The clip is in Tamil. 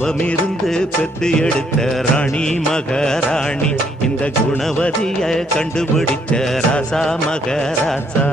தவமிருந்து பெத்து எடுத்த ராணி மகராணி. இந்த குணவதிய கண்டுபிடித்த ராசா மகராசா.